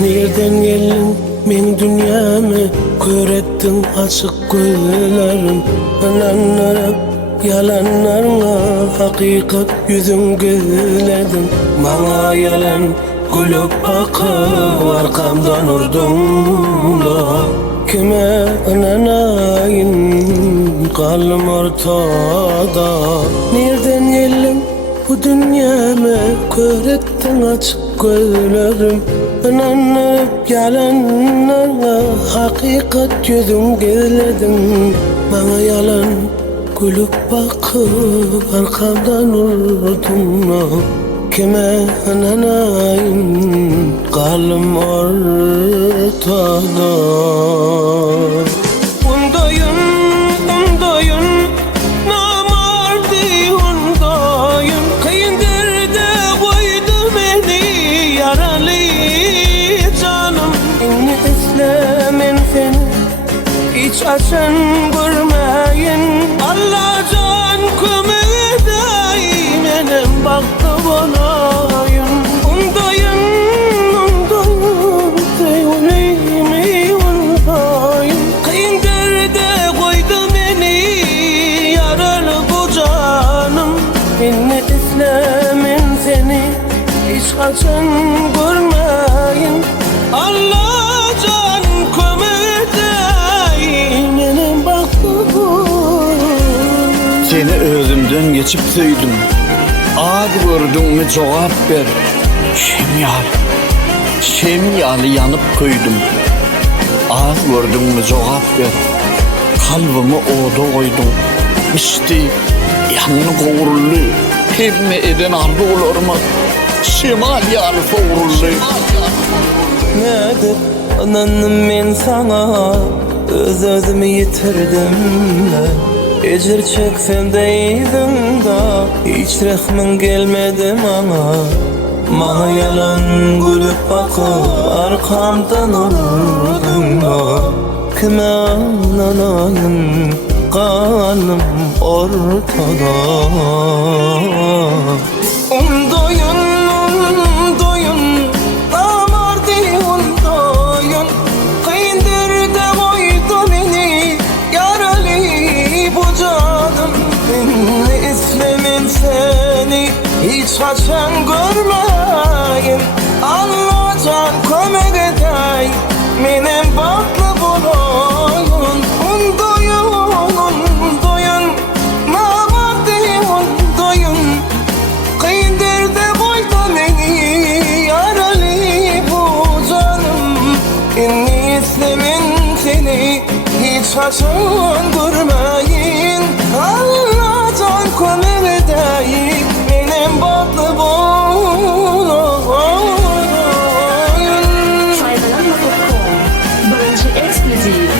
Nereden geldin men dünyamı kör ettin açık gözlerim. Ananlarım yalanlarla hakikat yüzün güledin. Bana yalan gülüp bakıp arkamdan urdun da kime ananayın kalım ortada. Nereden geldin bu dünyamı kör ettin açık gözlerim. İnanıp yalanlarla hakikat yüzün gizledin. Bana yalan gülüp bakıp arkamdan urdun. Kime inanayım kalım ortada. Undayım namardi undayım. Kıyındır da koydu beni yaralı canım. İnni islemin seni hiç açın görmeyin. Allah can kömürdeyin enem baktı olayım. Undayım undayım. Kıyındır da koydu beni yaralı bu canım. İnni islemin seni hiç kaçın görmeyin. Allah can kömürdeyin enem baktı. Seni özümden geçip söydüm. Ağır gördün mü cevap ver. Şemyalı yanıp koydum. Ağır gördün mü cevap ver. Kalbimi oda koydum. İşte yanını kovurlu. Hemme eden ardı olurma. Şemali alfa uğurlu. Nedir ananım men sana özümü yitirdim. Ecir çeksem deydim da hiç rahmin gelmedi bana. Bana yalan gülüp bakıp arkamdan urdun da kime ananayım kanım ortada. Undayın namardi undayın. Kıyındır da koydu beni yaralı bu canım. İnni islemin seni hiç kaçan görmeyin. Allah can kömürday menem baklı bulayın. Undayın namardi undayın. Kıyındır da koydu beni yaralı bu canım. İnni islemin seni hiç kaçan görmeyin. Allah can kömürday menem baklı bulayın. Faydalanma.com Birinci ekskluziv